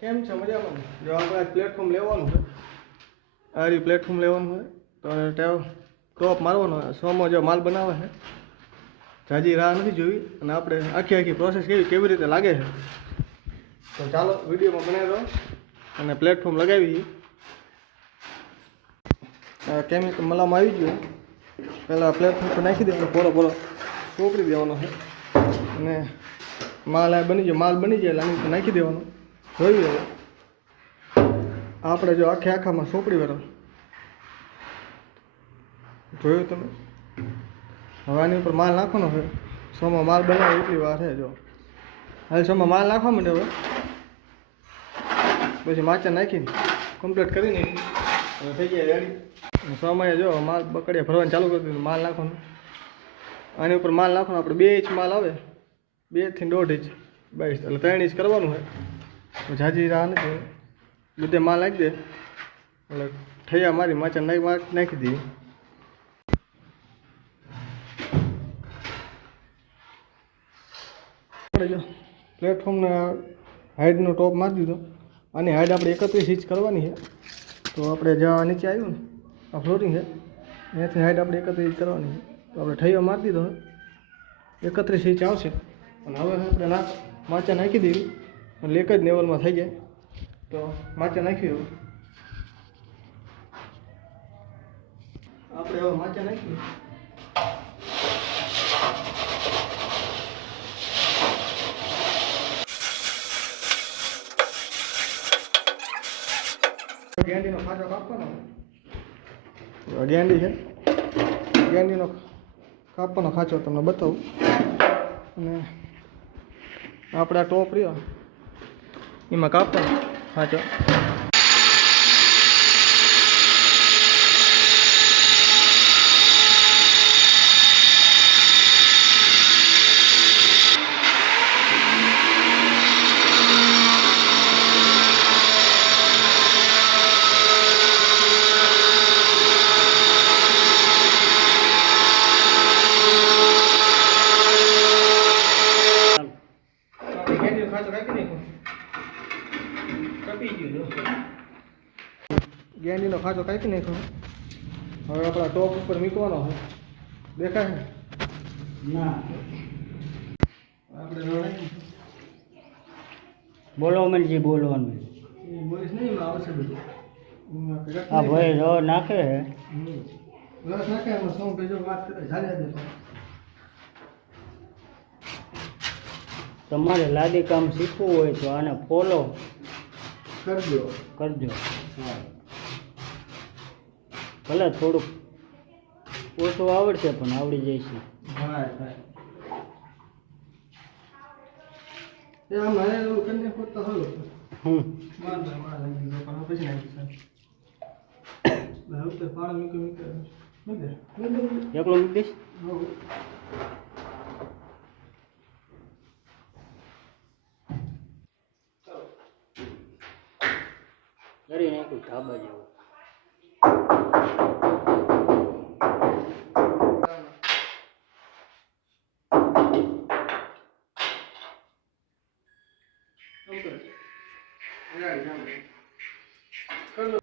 કેમ છે મજામાં? જો આપણે પ્લેટફોર્મ લેવાનું છે, આ રહ્યું પ્લેટફોર્મ લેવાનું છે તો ટોપ મારવાનો છે. સોમાં જો માલ બનાવે છે, જાજી રાહ નથી જોવી અને આપણે આખી પ્રોસેસ કેવી રીતે લાગે છે તો ચાલો વિડીયોમાં બનાવી દો અને પ્લેટફોર્મ લગાવી. કેમિકલ મલામ આવી ગયું. પહેલાં પ્લેટફોર્મ પર નાખી દેવાનો, પોરો ચોપડી દેવાનો છે અને માલ માલ બની જાય એટલે આની નાખી દેવાનો. જોઈ હવે આપણે જો આખામાં સોંપડી વાળો જોયું તમે. હવે આની ઉપર માલ નાખવાનો છે. સોમાં માલ બનાવે એટલી વાર છે. જો હાલ સોમાં માલ નાખવા માંડે હવે પછી માચા નાખીને કમ્પ્લીટ કરી નાખી અને થઈ જાય રેડી. સોમાં જો માલ બકડીયા ભરવાનું ચાલુ કરી દીધું. માલ નાખવાનું, આની ઉપર માલ નાખવાનો. આપણે 2 ઇંચ માલ આવે, 2 થી 1.5 ઇંચ, બસ એટલે 3 ઇંચ કરવાનું છે. જાજી રાહ નથી, બધે માલ નાખી દે એટલે ઠૈયા મારી માચા નાખી દઈએ. આપણે જો પ્લેટફોર્મના હાઇટનો ટોપ મારી દીધો. આની હાઇટ આપણે 31 ઇંચ કરવાની છે. તો આપણે જ્યાં નીચે આવ્યું ને આ ફ્લોરિંગ છે એનાથી હાઇટ આપણે 31 ઇંચ કરવાની છે. તો આપણે ઠૈયો મારી દીધો, 31 ઇંચ આવશે. અને હવે આપણે માચા નાખી દઈએ એટલે એક જ લેવલમાં થઈ જાય. તો માચા નાખી હવે આપણે માચા નાખીએ. ગેંડીનો ખાંચો કાપવાનો. ગેંડી છે, ગેંડીનો કાપવાનો ખાંચો તમને બતાવું. અને આપણે આ ટોપ રહ્યો એમાં કાપવાનો ખાંચો. ગેંડીનો ખાંચો કાપી નાખ્યો. હવે આપણા ટોપ ઉપર મૂકવાનો છે. દેખાય છે ના? આપણે બોલો મનજી, બોલવાનું બોલીશ નહીં, આવશે બધું. હા ભાઈ રો નાખે હે રસ નાખે એમાં શું બીજો વાત કરે ચાલે. તમારે લાદી કામ શીખવું હોય તો આને ફોલો કરજો. હા, ભલે થોડુંક ઓછું આવડશે પણ આવડી જાય છે. હા એ આમ મારે ઓલું કરીને ખોટતા થયું. પછી નાખી પાણી એકલો મૂકી દઈશ. કરી નાખ્યું ઢાબા જેવું. कर लो.